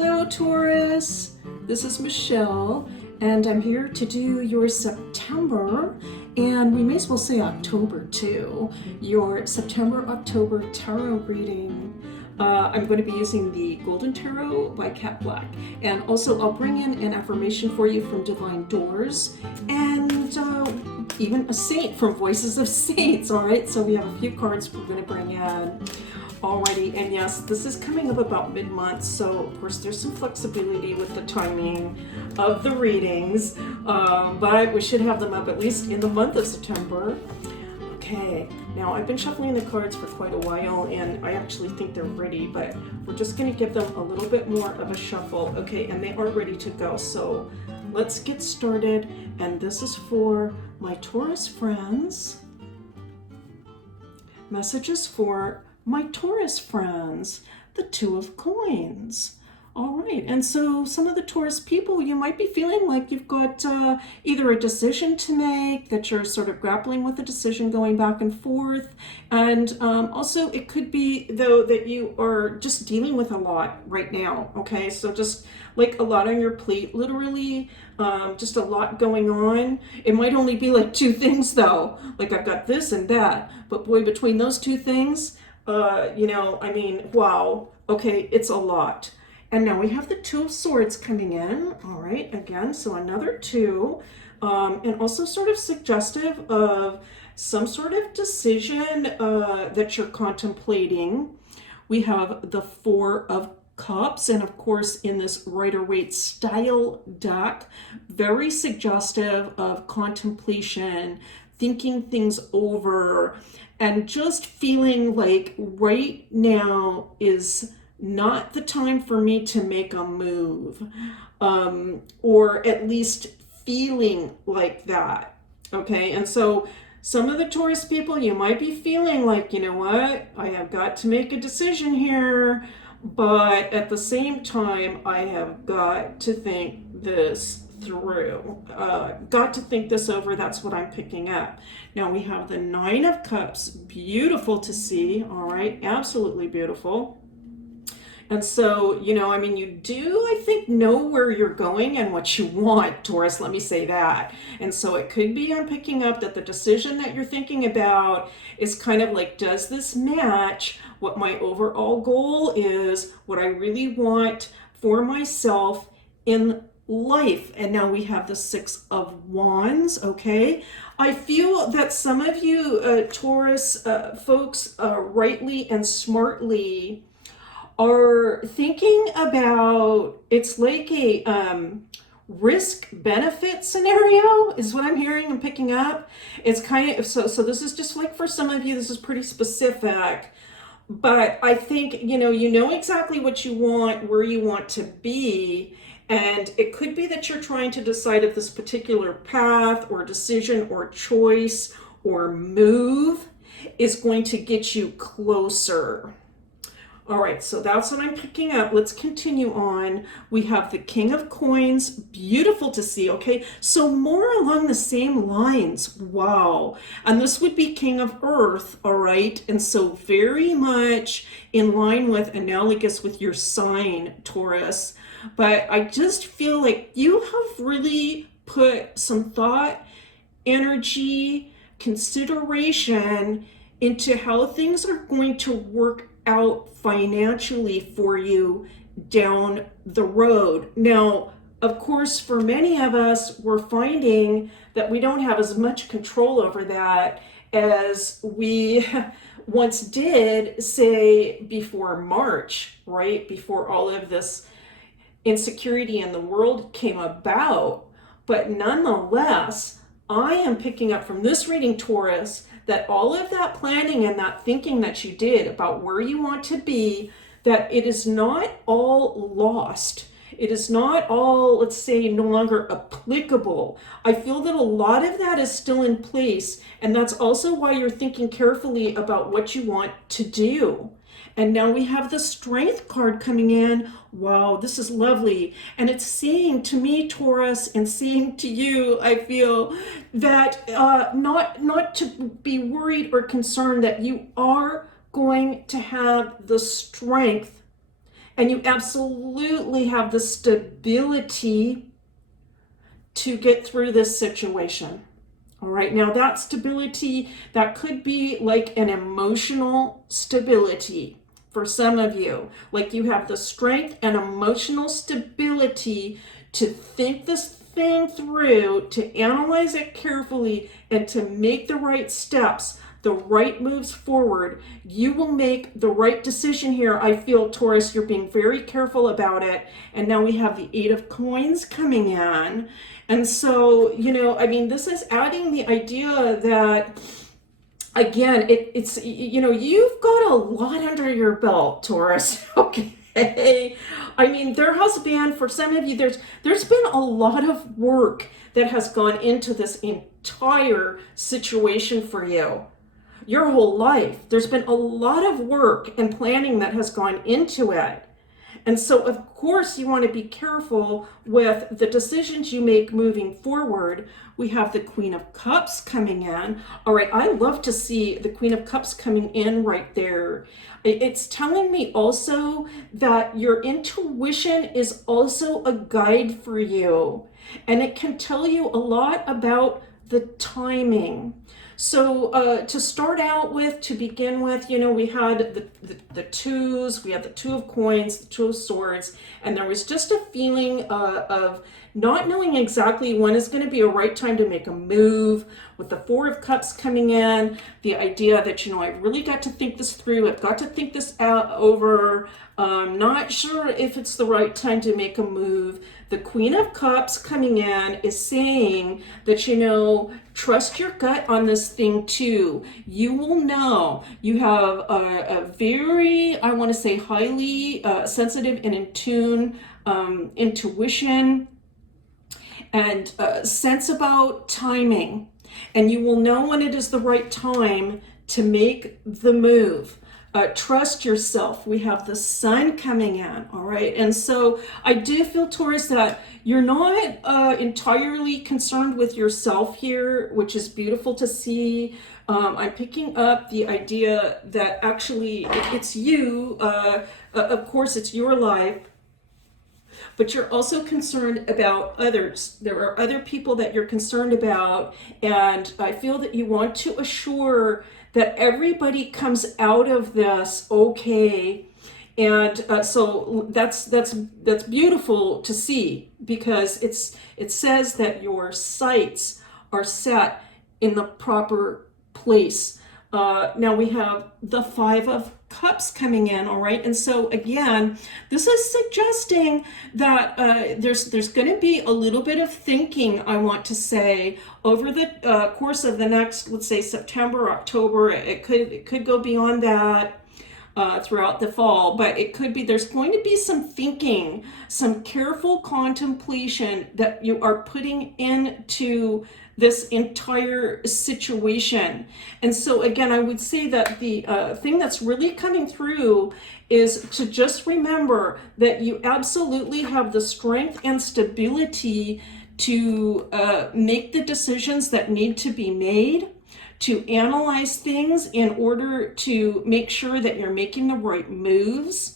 Hello, Taurus. This is Michelle, and I'm here to do your September, and we may as well say October too, your September-October tarot reading. I'm going to be using the Golden Tarot by Cat Black, and also I'll bring in an affirmation for you from Divine Doors, and even a saint from Voices of Saints, all right? So we have a few cards we're going to bring in. Alrighty, and yes, this is coming up about mid-month, so of course there's some flexibility with the timing of the readings, but we should have them up at least in the month of September. Okay, now I've been shuffling the cards for quite a while, and I actually think they're ready, but we're just going to give them a little bit more of a shuffle. Okay, and they are ready to go, so let's get started, and this is for my Taurus friends. Messages for my Taurus friends, the Two of Coins. All right, and so some of the Taurus people, you might be feeling like you've got either a decision to make, that you're sort of grappling with a decision going back and forth, and also it could be, though, that you are just dealing with a lot right now, okay? So just like a lot on your plate, literally, just a lot going on. It might only be like two things, though, like I've got this and that, but boy, between those two things, I mean, wow, okay, it's a lot. And now we have the Two of Swords coming in, all right, again, so another two, and also sort of suggestive of some sort of decision that you're contemplating. We have the Four of Cups, and of course in this Rider-Waite style deck, very suggestive of contemplation, thinking things over, and just feeling like right now is not the time for me to make a move, or at least feeling like that, okay? And so some of the Taurus people, you might be feeling like, you know what, I have got to make a decision here, but at the same time, I have got to think this through, got to think this over. That's what I'm picking up. Now we have the Nine of Cups, beautiful to see, all right, absolutely beautiful. And so, I mean, you do, I think, know where you're going and what you want, Taurus, let me say that. And so it could be I'm picking up that the decision that you're thinking about is kind of like, does this match what my overall goal is, what I really want for myself in life? And now we have the Six of Wands, okay? I feel that some of you Taurus folks rightly and smartly are thinking about, it's like a risk benefit scenario is what I'm hearing and picking up. It's kind of, so this is just like for some of you, this is pretty specific, but I think, you know exactly what you want, where you want to be, and it could be that you're trying to decide if this particular path or decision or choice or move is going to get you closer. All right, so that's what I'm picking up. Let's continue on. We have the King of Coins, beautiful to see, okay? So more along the same lines, wow. And this would be King of Earth, all right? And so very much in line with, analogous with your sign, Taurus. But I just feel like you have really put some thought, energy, consideration into how things are going to work out financially for you down the road. Now, of course, for many of us, we're finding that we don't have as much control over that as we once did, say, before March, right? Before all of this insecurity in the world came about. But nonetheless, I am picking up from this reading, Taurus, that all of that planning and that thinking that you did about where you want to be, that it is not all lost. It is not all, let's say, no longer applicable. I feel that a lot of that is still in place, and that's also why you're thinking carefully about what you want to do. And now we have the Strength card coming in. Wow, this is lovely. And it's saying to me, Taurus, and saying to you, I feel that not to be worried or concerned, that you are going to have the strength And you absolutely have the stability to get through this situation. All right, now that stability, that could be like an emotional stability for some of you. Like you have the strength and emotional stability to think this thing through, to analyze it carefully, and to make the right steps, the right moves forward. You will make the right decision here. I feel, Taurus, you're being very careful about it. And now we have the Eight of Coins coming in. And so, you know, I mean, this is adding the idea that, again, it's, you know, you've got a lot under your belt, Taurus, okay? I mean, there has been, for some of you, there's been a lot of work that has gone into this entire situation for you. Your whole life, there's been a lot of work and planning that has gone into it. And so, of course, you want to be careful with the decisions you make moving forward. We have the Queen of Cups coming in. All right, I love to see the Queen of Cups coming in right there. It's telling me also that your intuition is also a guide for you. And it can tell you a lot about the timing. So to start out with, to begin with, you know, we had the twos, we had the Two of Coins, the Two of Swords, and there was just a feeling of not knowing exactly when is going to be a right time to make a move. With the Four of Cups coming in, the idea that, you know, I've really got to think this through, I've got to think this out over, not sure if it's the right time to make a move. The Queen of Cups coming in is saying that, you know, trust your gut on this thing too. You will know. You have a very, I want to say, highly sensitive and in tune intuition and sense about timing. And you will know when it is the right time to make the move. Trust yourself. We have the Sun coming in, all right? And so I do feel, Taurus, that you're not entirely concerned with yourself here, which is beautiful to see. I'm picking up the idea that actually it's you. Of course, it's your life. But you're also concerned about others. There are other people that you're concerned about, and I feel that you want to assure that everybody comes out of this okay. And so that's beautiful to see, because it says that your sights are set in the proper place. Now we have the Five of Cups coming in, all right? And so again, this is suggesting that there's going to be a little bit of thinking, I want to say, over the course of the next, let's say, September, October. It could go beyond that throughout the fall, but it could be, there's going to be some thinking, some careful contemplation that you are putting into this entire situation. And so again, I would say that the thing that's really coming through is to just remember that you absolutely have the strength and stability to make the decisions that need to be made, to analyze things in order to make sure that you're making the right moves.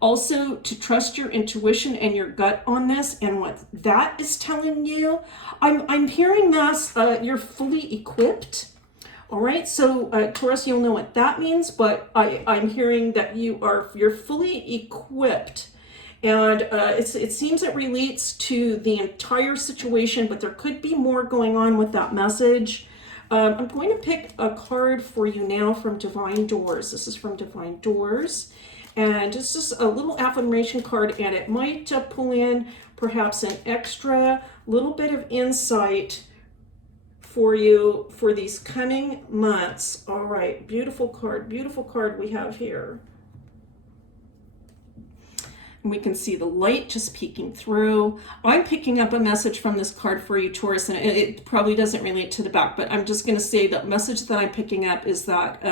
Also, to trust your intuition and your gut on this, and what that is telling you. I'm hearing this, you're fully equipped. All right, so Taurus, you'll know what that means, but I'm hearing that you're fully equipped. And it seems it relates to the entire situation, but there could be more going on with that message. I'm going to pick a card for you now from Divine Doors. This is from Divine Doors. And it's just a little affirmation card, and it might pull in perhaps an extra little bit of insight for you for these coming months. All right, beautiful card we have here. And we can see the light just peeking through. I'm picking up a message from this card for you, Taurus, and it probably doesn't relate to the back, but I'm just going to say the message that I'm picking up is that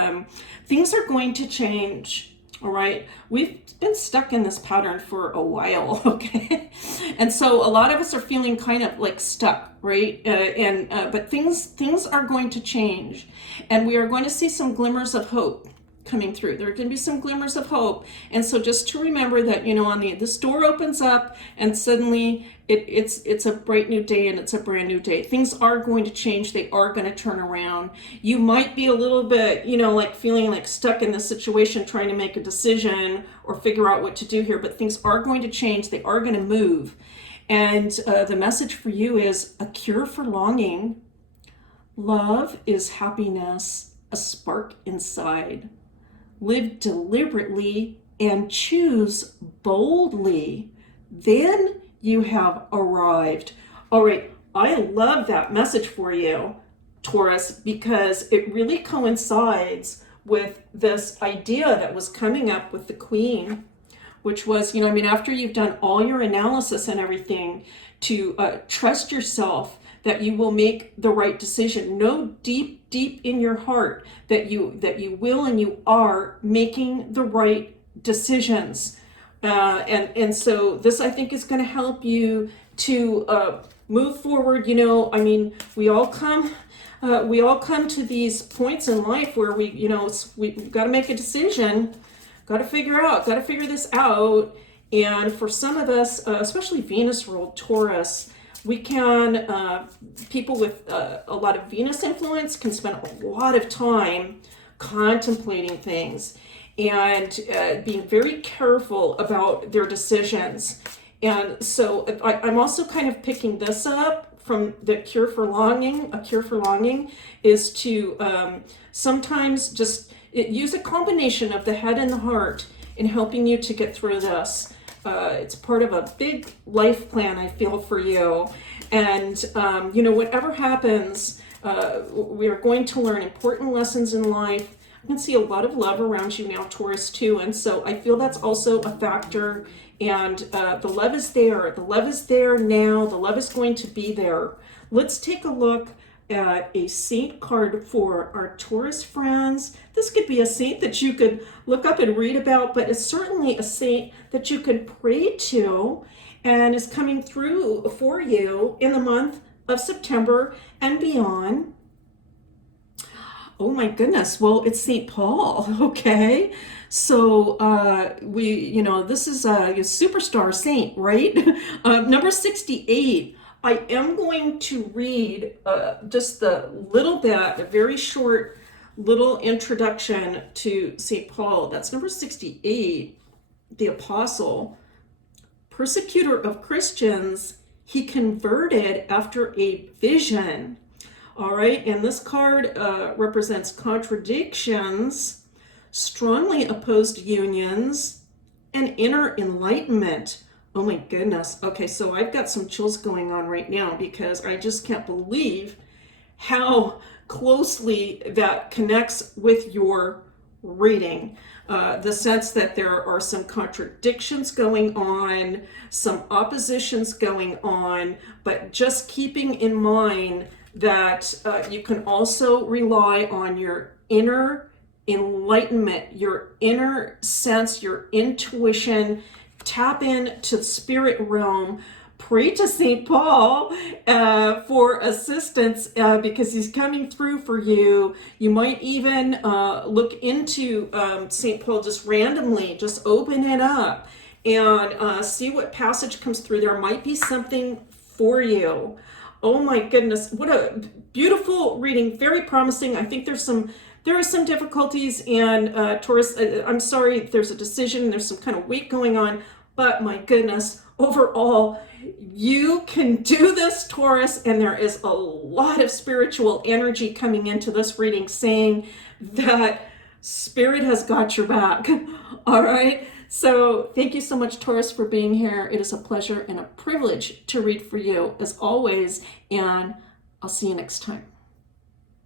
things are going to change. All right, we've been stuck in this pattern for a while, okay? And so a lot of us are feeling kind of like stuck, right? But things are going to change, and we are going to see some glimmers of hope. coming through. There are going to be some glimmers of hope. And so just to remember that, you know, on this door opens up and suddenly it's a bright new day and it's a brand new day. Things are going to change. They are going to turn around. You might be a little bit, you know, like feeling like stuck in this situation, trying to make a decision or figure out what to do here, but things are going to change. They are going to move. And the message for you is a cure for longing. Love is happiness, a spark inside. Live deliberately and choose boldly. Then you have arrived. All right, I love that message for you, Taurus, because it really coincides with this idea that was coming up with the Queen, which was, you know, I mean, after you've done all your analysis and everything, to trust yourself that you will make the right decision. Know deep in your heart that you will and you are making the right decisions. And so this, I think, is going to help you to move forward. You know, I mean, we all come to these points in life where we've got to make a decision, got to figure this out. And for some of us, especially Venus ruled Taurus, we can, people with a lot of Venus influence can spend a lot of time contemplating things and being very careful about their decisions. And so I'm also kind of picking this up from the cure for longing. A cure for longing is to sometimes just use a combination of the head and the heart in helping you to get through this. It's part of a big life plan, I feel, for you. And, you know, whatever happens, we are going to learn important lessons in life. I can see a lot of love around you now, Taurus, too. And so I feel that's also a factor. And the love is there. The love is there now. The love is going to be there. Let's take a look at a saint card for our Taurus friends. This could be a saint that you could look up and read about, but it's certainly a saint that you could pray to and is coming through for you in the month of September and beyond. Oh my goodness, well, it's St. Paul, okay? So this is a superstar saint, right? Number 68. I am going to read just a little bit, a very short little introduction to St. Paul. That's number 68, the apostle. Persecutor of Christians, he converted after a vision. All right, and this card represents contradictions, strongly opposed unions, and inner enlightenment. Oh my goodness. Okay, so I've got some chills going on right now because I just can't believe how closely that connects with your reading. The sense that there are some contradictions going on, some oppositions going on, but just keeping in mind that you can also rely on your inner enlightenment, your inner sense, your intuition. Tap into the spirit realm. Pray to St. Paul for assistance because he's coming through for you. You might even look into St. Paul just randomly, just open it up and see what passage comes through. There might be something for you. Oh my goodness, what a beautiful reading, very promising. I think there are some difficulties, and Taurus, I'm sorry if there's a decision, there's some kind of weight going on, but my goodness, overall, you can do this, Taurus, and there is a lot of spiritual energy coming into this reading saying that Spirit has got your back. All right? So thank you so much, Taurus, for being here. It is a pleasure and a privilege to read for you, as always, and I'll see you next time.